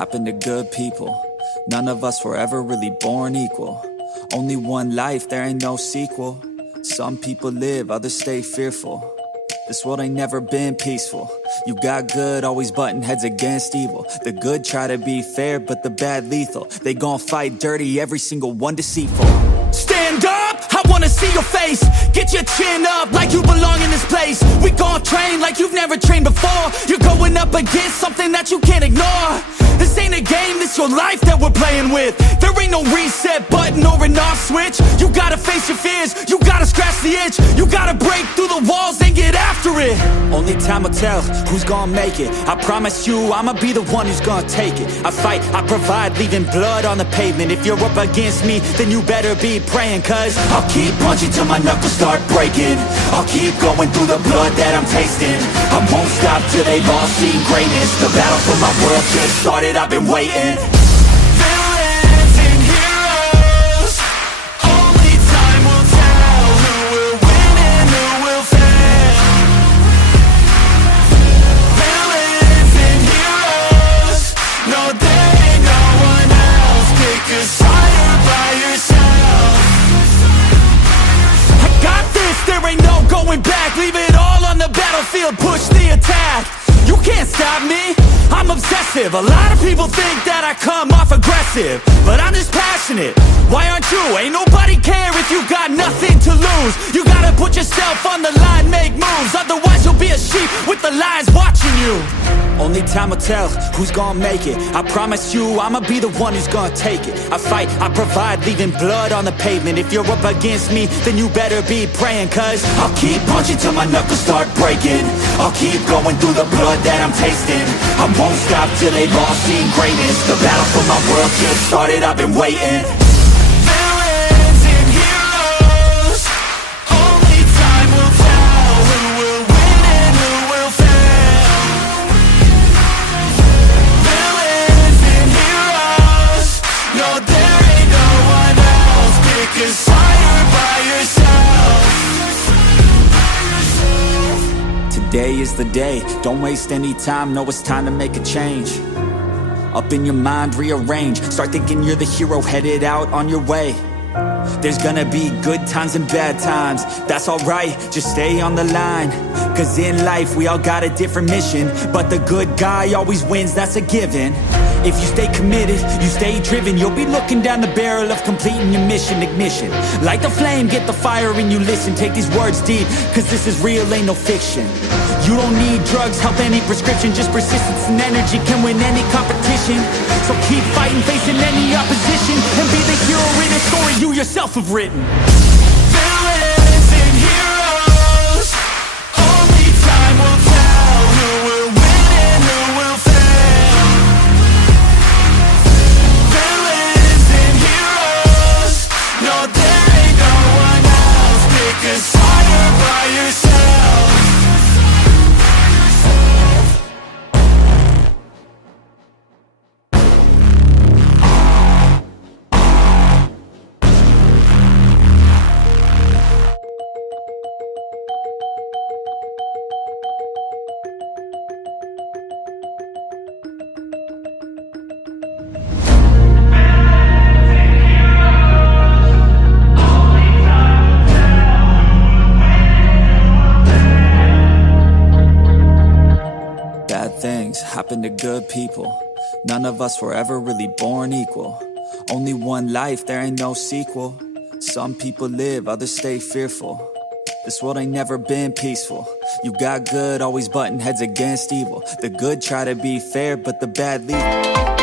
happen to good people. None of us were ever really born equal. Only one life, there ain't no sequel. Some people live, others stay fearful. This world ain't never been peaceful. You got good, always butting heads against evil. The good try to be fair, but the bad lethal. They gon' fight dirty, every single one deceitful. Stand up, I wanna see your face. Get your chin up like you belong in this place. We gon' train like you've never trained before. You're going up against something that you can't ignore. This ain't a game, this your life that we're playing with. There ain't no reset button or an off switch. You gotta face your fears, you gotta scratch the itch. You gotta break through the walls and get after it. Only time will tell who's gonna make it. I promise you, I'ma be the one who's gonna take it. I fight, I provide, leaving blood on the pavement. If you're up against me, then you better be praying. Cause I'll keep punching till my knuckles start breaking. I'll keep going through the blood that I'm tasting. I won't stop till they've all seen greatness. The battle for my world just started, I've been waiting. Villains and heroes, only time will tell who will win and who will fail. Villains and heroes, no there ain't no one else. Pick a side by yourself. I got this, there ain't no going back. Leave it all on the battlefield, push the attack. You can't stop me, I'm obsessive. A lot of people think that I come off aggressive, but I'm just passionate. Why aren't you? Ain't nobody care if you got nothing to lose. You gotta put yourself on the line, make moves. Otherwise you'll be a sheep with the lions watching you. Only time will tell who's gonna make it. I promise you, I'ma be the one who's gonna take it. I fight, I provide, leaving blood on the pavement. If you're up against me, then you better be praying. Cause I'll keep punching till my knuckles start breaking. I'll keep going through the blood that I'm tasting. I won't stop till they've all seen greatness. The battle for my world just started, I've been waiting. Villains and heroes, only time will tell who will win and who will fail. Villains and heroes, no there ain't no one else. Pick a side by yourself. Today is the day, don't waste any time. Know it's time to make a change. Up in your mind, rearrange. Start thinking you're the hero headed out on your way. There's gonna be good times and bad times. That's alright, just stay on the line. Cause in life we all got a different mission, but the good guy always wins, that's a given. If you stay committed, you stay driven, you'll be looking down the barrel of completing your mission. Ignition, light the flame, get the fire and you listen. Take these words deep, cause this is real, ain't no fiction. You don't need drugs, help any prescription. Just persistence and energy can win any competition. So keep fighting, facing any opposition, and be the hero in a story you yourself have written. Villains and heroes, only time will tell who will win and who will fail. Villains and heroes, no there ain't no one else. Pick a side by yourself. Things happen to good people. None of us were ever really born equal. Only one life, there ain't no sequel. Some people live, others stay fearful. This world ain't never been peaceful. You got good, always butting heads against evil. The good try to be fair, but the bad leave.